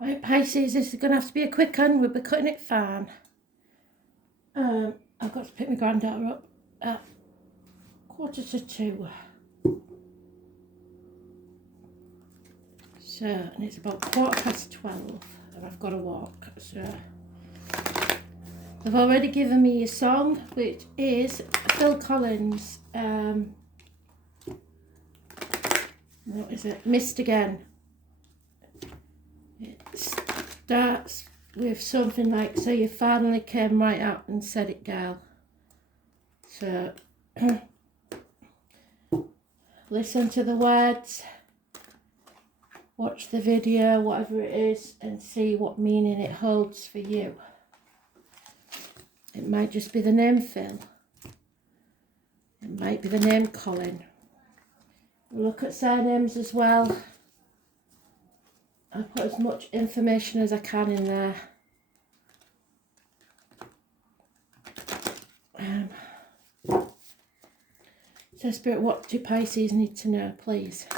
Right, Pisces, this is going to have to be a quick one. We'll be cutting it fine. I've got to pick my granddaughter up at 1:45. So, and it's about 12:15 and I've got to walk. So, they've already given me a song, which is Phil Collins. What is it? Missed Again. It starts with something like, so you finally came right out and said it, girl. So, listen to the words, watch the video, whatever it is, and see what meaning it holds for you. It might just be the name Phil. It might be the name Colin. We'll look at surnames as well. I'll put as much information as I can in there. So Spirit, what do Pisces need to know, please?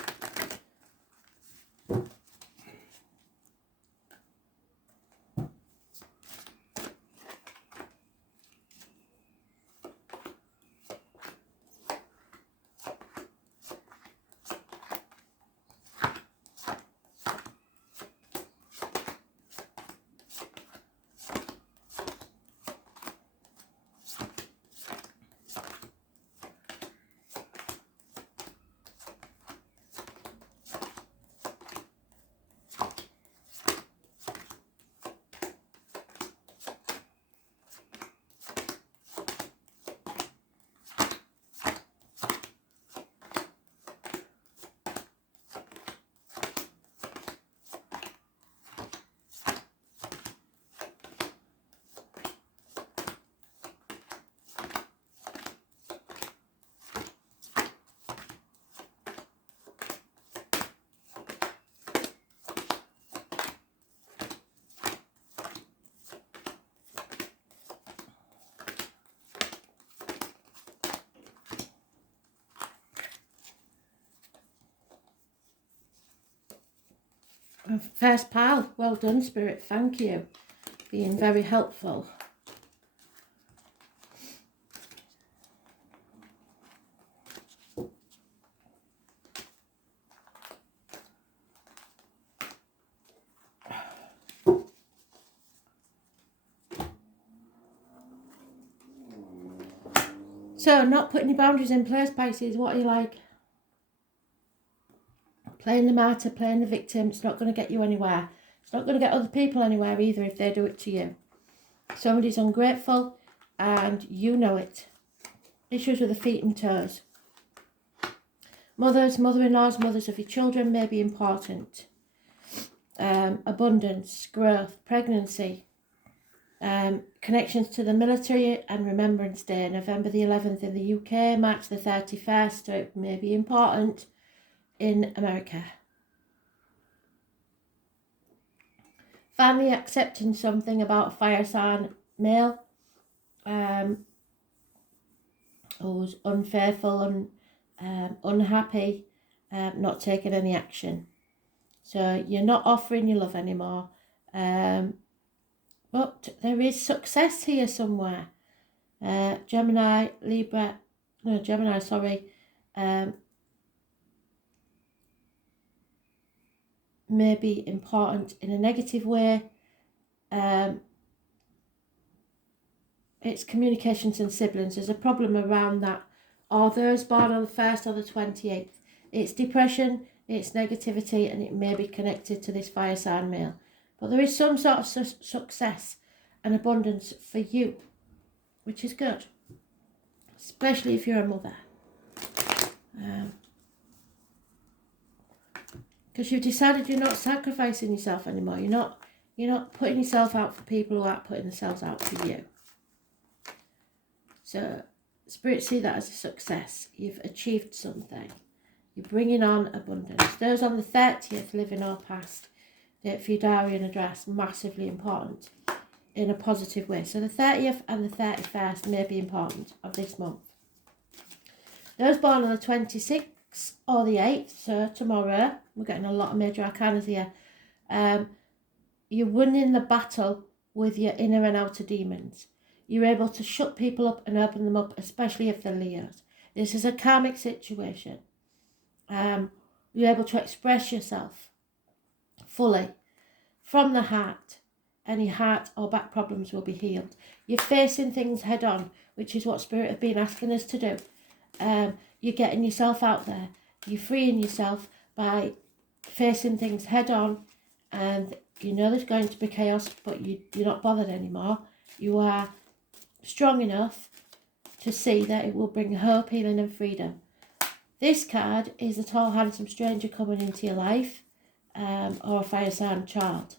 First pile, well done, Spirit, thank you. Being very helpful. So, not putting your boundaries in place, Pisces, what are you like? Playing the martyr, playing the victim, it's not going to get you anywhere. It's not going to get other people anywhere either if they do it to you. Somebody's ungrateful and you know it. Issues with the feet and toes. Mothers, mother-in-laws, mothers of your children may be important. Abundance, growth, pregnancy. Connections to the military and Remembrance Day, November the 11th in the UK, March the 31st, so it may be important in America. Finally accepting something about a fire sign male who's unfaithful and unhappy, not taking any action. So you're not offering your love anymore. But there is success here somewhere. Gemini, Libra, no, Gemini, sorry. May be important in a negative way. It's communications and siblings. There's a problem around that. Or those born on the 1st or the 28th. It's depression, it's negativity, and it may be connected to this fire sign male. But there is some sort of success and abundance for you, which is good. Especially if you're a mother. Because you've decided you're not sacrificing yourself anymore. You're not putting yourself out for people who aren't putting themselves out for you. So, Spirit, see that as a success. You've achieved something. You're bringing on abundance. Those on the 30th, living or past, date for your diary and address, massively important in a positive way. So the 30th and the 31st may be important of this month. Those born on the 26th or the 8th, so tomorrow, we're getting a lot of major arcanas here. you're winning the battle with your inner and outer demons. You're able to shut people up and open them up, especially if they're Leos. This is a karmic situation. You're able to express yourself fully from the heart. Any heart or back problems will be healed. You're facing things head on, which is what Spirit have been asking us to do. You're getting yourself out there. You're freeing yourself by facing things head on, and you know there's going to be chaos, but you're not bothered anymore. You are strong enough to see that it will bring hope, healing and freedom. This card is a tall, handsome stranger coming into your life, or a fire sign child.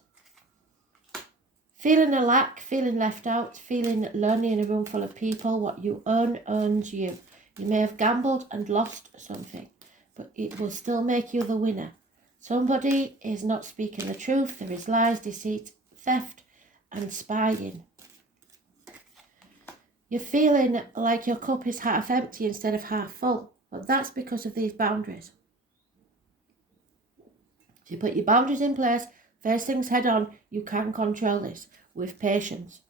Feeling a lack, feeling left out, feeling lonely in a room full of people. What you own owns you. You may have gambled and lost something, but it will still make you the winner. Somebody is not speaking the truth. There is lies, deceit, theft and spying. You're feeling like your cup is half empty instead of half full, but that's because of these boundaries. If you put your boundaries in place, face things head on, you can control this with patience.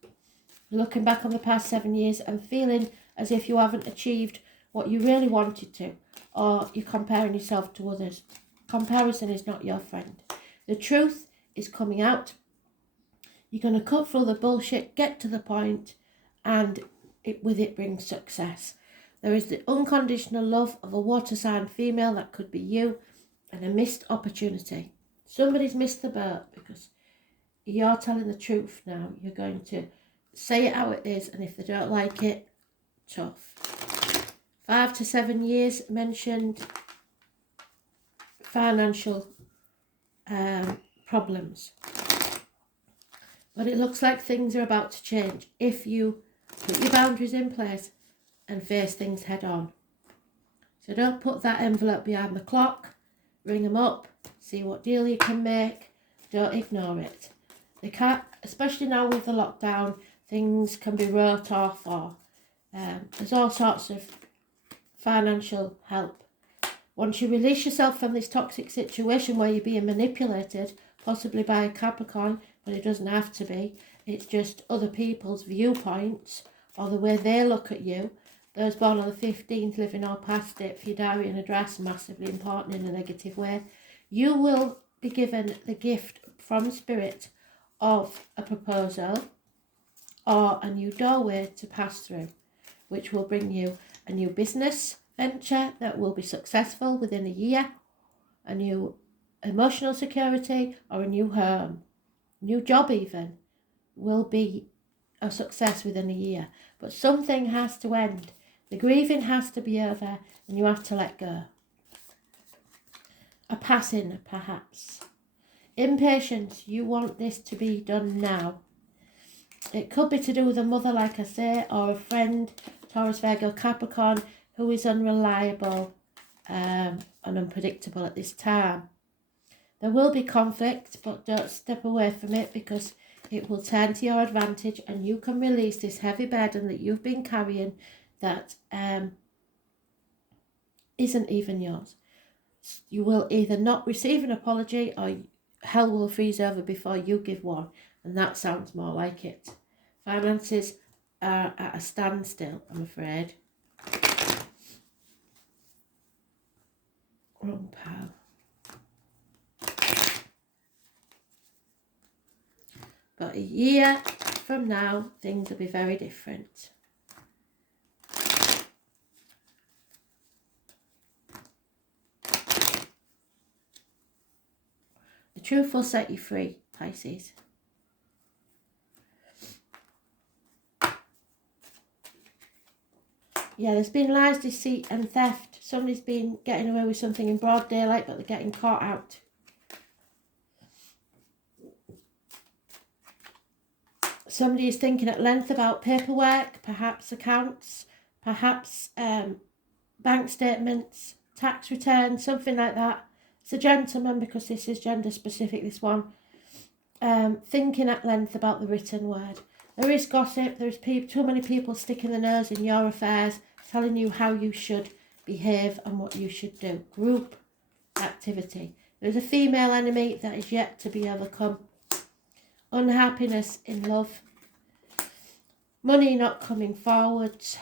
You're looking back on the past 7 years and feeling as if you haven't achieved what you really wanted to, or you're comparing yourself to others. Comparison is not your friend. The truth is coming out. You're going to cut through the bullshit, get to the point, and with it brings success. There is the unconditional love of a water sign female, that could be you, and a missed opportunity. Somebody's missed the boat because you're telling the truth now. You're going to say it how it is, and if they don't like it, tough. 5 to 7 years mentioned financial problems. But it looks like things are about to change if you put your boundaries in place and face things head on. So don't put that envelope behind the clock. Ring them up, see what deal you can make. Don't ignore it. They can't, especially now with the lockdown, things can be wrote off, or there's all sorts of financial help. Once you release yourself from this toxic situation where you're being manipulated, possibly by a Capricorn, but it doesn't have to be. It's just other people's viewpoints or the way they look at you. Those born on the 15th, living or past it, for your diary and address, massively important in a negative way. You will be given the gift from Spirit of a proposal or a new doorway to pass through, which will bring you a new business venture that will be successful within a year, a new emotional security, or a new home. New job even will be a success within a year. But something has to end. The grieving has to be over and you have to let go. A passing, perhaps. Impatience, you want this to be done now. It could be to do with a mother, like I say, or a friend, Taurus, Virgo, Capricorn, who is unreliable and unpredictable at this time. There will be conflict, but don't step away from it because it will turn to your advantage and you can release this heavy burden that you've been carrying that isn't even yours. You will either not receive an apology or hell will freeze over before you give one, and that sounds more like it. Finances are at a standstill, I'm afraid. Wrong pile. But a year from now, things will be very different. The truth will set you free, Pisces. Yeah, there's been lies, deceit and theft. Somebody's been getting away with something in broad daylight, but they're getting caught out. Somebody is thinking at length about paperwork, perhaps accounts, perhaps bank statements, tax returns, something like that. It's a gentleman because this is gender specific, this one. Thinking at length about the written word. There is gossip, there's too many people sticking their nose in your affairs, telling you how you should behave and what you should do. Group activity. There's a female enemy that is yet to be overcome. unhappiness in love, money not coming forwards,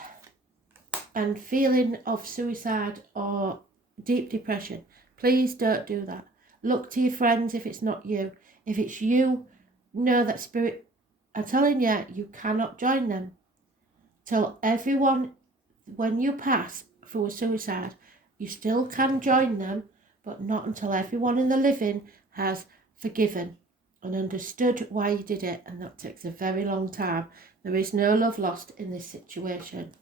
and feeling of suicide or deep depression. Please don't do that. Look to your friends if it's not you. If it's you, know that spirit are telling you you cannot join them. Tell everyone when you pass through a suicide, you still can join them, but not until everyone in the living has forgiven and understood why you did it, and that takes a very long time. There is no love lost in this situation.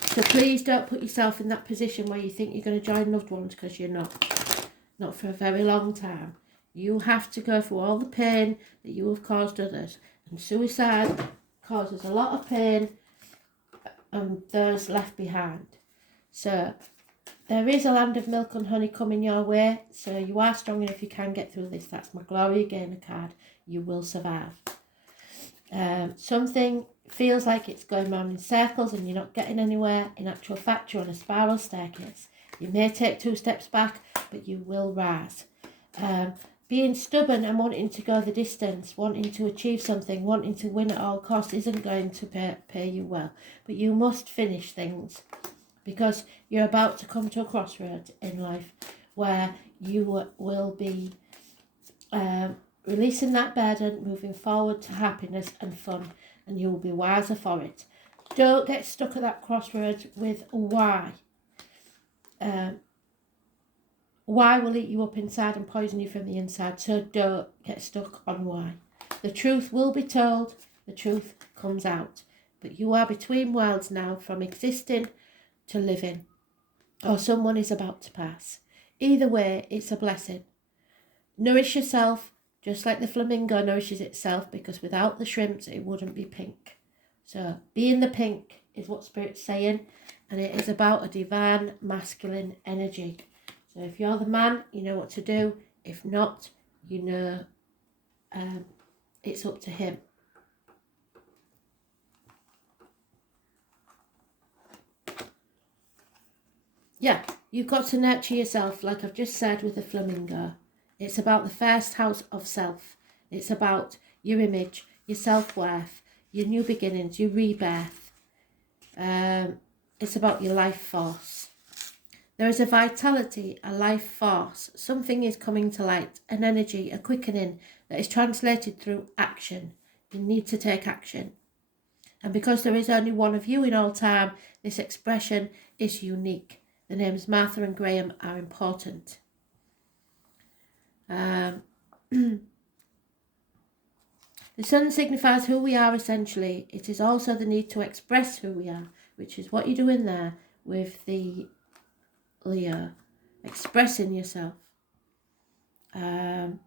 So please don't put yourself in that position where you think you're going to join loved ones, because you're not for a very long time. You have to go through all the pain that you have caused others, and suicide causes a lot of pain and those left behind. So there is a land of milk and honey coming your way, so you are strong enough, you can get through this. That's my Glory Gainer card. You will survive. Something feels like it's going round in circles and you're not getting anywhere. In actual fact, you're on a spiral staircase. You may take 2 steps back, but you will rise. Being stubborn and wanting to go the distance, wanting to achieve something, wanting to win at all costs isn't going to pay you well. But you must finish things, because you're about to come to a crossroads in life where you will be releasing that burden, moving forward to happiness and fun, and you will be wiser for it. Don't get stuck at that crossroads with why. Why will eat you up inside and poison you from the inside, so don't get stuck on why. The truth will be told, the truth comes out. But you are between worlds now, from existing to living, or someone is about to pass. Either way, it's a blessing. Nourish yourself just like the flamingo nourishes itself, because without the shrimps it wouldn't be pink. So being the pink is what Spirit's saying, and it is about a divine masculine energy. So if you're the man, you know what to do. If not, you know it's up to him. Yeah, you've got to nurture yourself, like I've just said with the flamingo. It's about the first house of self. It's about your image, your self-worth, your new beginnings, your rebirth. It's about your life force. There is a vitality, a life force. Something is coming to light, an energy, a quickening that is translated through action. You need to take action. And because there is only one of you in all time, this expression is unique. The names Martha and Graham are important. The sun signifies who we are essentially. It is also the need to express who we are, which is what you're doing there with the Leo, expressing yourself. The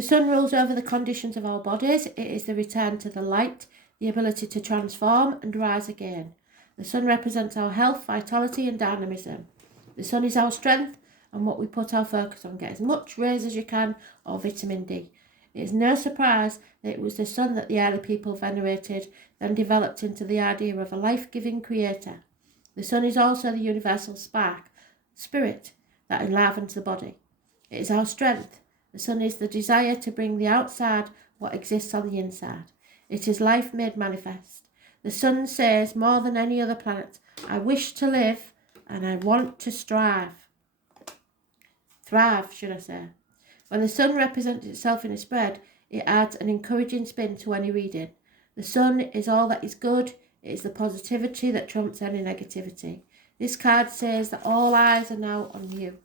sun rules over the conditions of our bodies. It is the return to the light, the ability to transform and rise again. The sun represents our health, vitality and dynamism. The sun is our strength and what we put our focus on. Get as much rays as you can, or vitamin D. It is no surprise that it was the sun that the early people venerated, then developed into the idea of a life-giving creator. The sun is also the universal spark, spirit, that enlivens the body. It is our strength. The sun is the desire to bring the outside what exists on the inside. It is life made manifest. The sun says more than any other planet, I wish to live and I want to strive. Thrive, should I say. When the sun represents itself in a spread, it adds an encouraging spin to any reading. The sun is all that is good. It is the positivity that trumps any negativity. This card says that all eyes are now on you.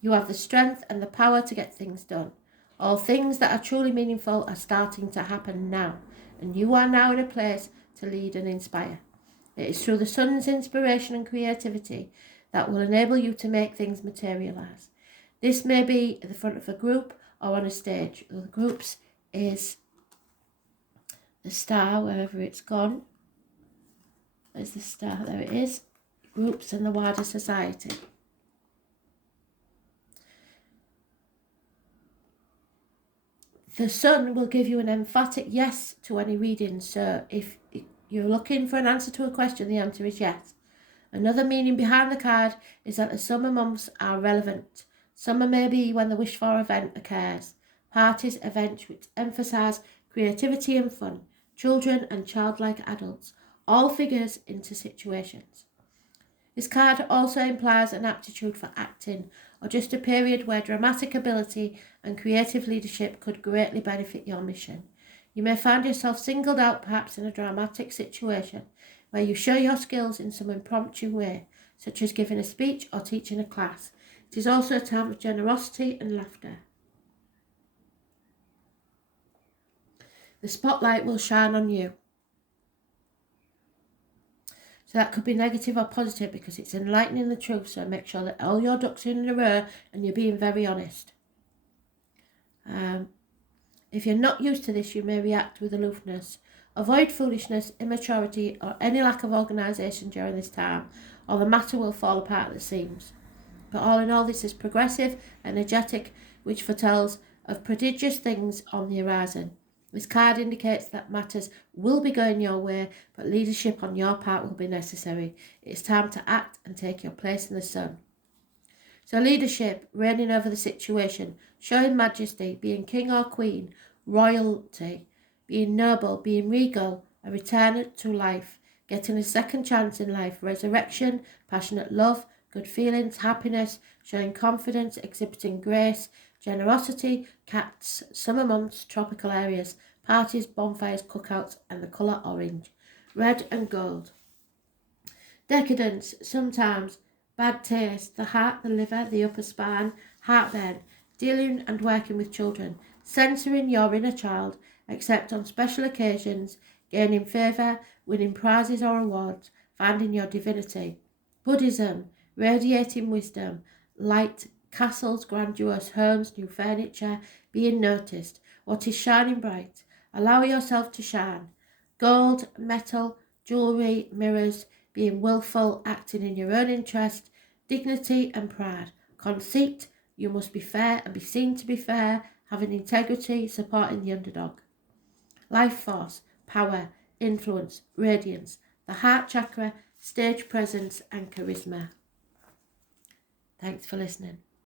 You have the strength and the power to get things done. All things that are truly meaningful are starting to happen now, and you are now in a place to lead and inspire. It is through the sun's inspiration and creativity that will enable you to make things materialise. This may be at the front of a group or on a stage. The groups is the star, wherever it's gone. There's the star, there it is. Groups and the wider society. The sun will give you an emphatic yes to any reading. So if you're looking for an answer to a question, the answer is yes. Another meaning behind the card is that the summer months are relevant. Summer may be when the wished for event occurs. Parties, events which emphasise creativity and fun, children and childlike adults, all figures into situations. This card also implies an aptitude for acting, or just a period where dramatic ability and creative leadership could greatly benefit your mission. You may find yourself singled out perhaps in a dramatic situation where you show your skills in some impromptu way, such as giving a speech or teaching a class. It is also a time of generosity and laughter. The spotlight will shine on you. So that could be negative or positive because it's enlightening the truth. So make sure that all your ducks are in a row and you're being very honest. If you're not used to this, you may react with aloofness. Avoid foolishness, immaturity, or any lack of organisation during this time, or the matter will fall apart at the seams. But all in all, this is progressive, energetic, which foretells of prodigious things on the horizon. This card indicates that matters will be going your way, but leadership on your part will be necessary. It's time to act and take your place in the sun. So leadership, reigning over the situation, showing majesty, being king or queen, royalty, being noble, being regal, a return to life, getting a second chance in life, resurrection, passionate love, good feelings, happiness, showing confidence, exhibiting grace, generosity, cats, summer months, tropical areas, parties, bonfires, cookouts, and the colour orange, red and gold. Decadence, sometimes, bad taste, the heart, the liver, the upper spine, heartburn, dealing and working with children, censoring your inner child, except on special occasions, gaining favour, winning prizes or awards, finding your divinity. Buddhism, radiating wisdom, light, castles, grandiose homes, new furniture, being noticed, what is shining bright, allow yourself to shine. Gold, metal, jewellery, mirrors, being willful, acting in your own interest, dignity and pride. Conceit, you must be fair and be seen to be fair, having integrity, supporting the underdog. Life force, power, influence, radiance, the heart chakra, stage presence and charisma. Thanks for listening.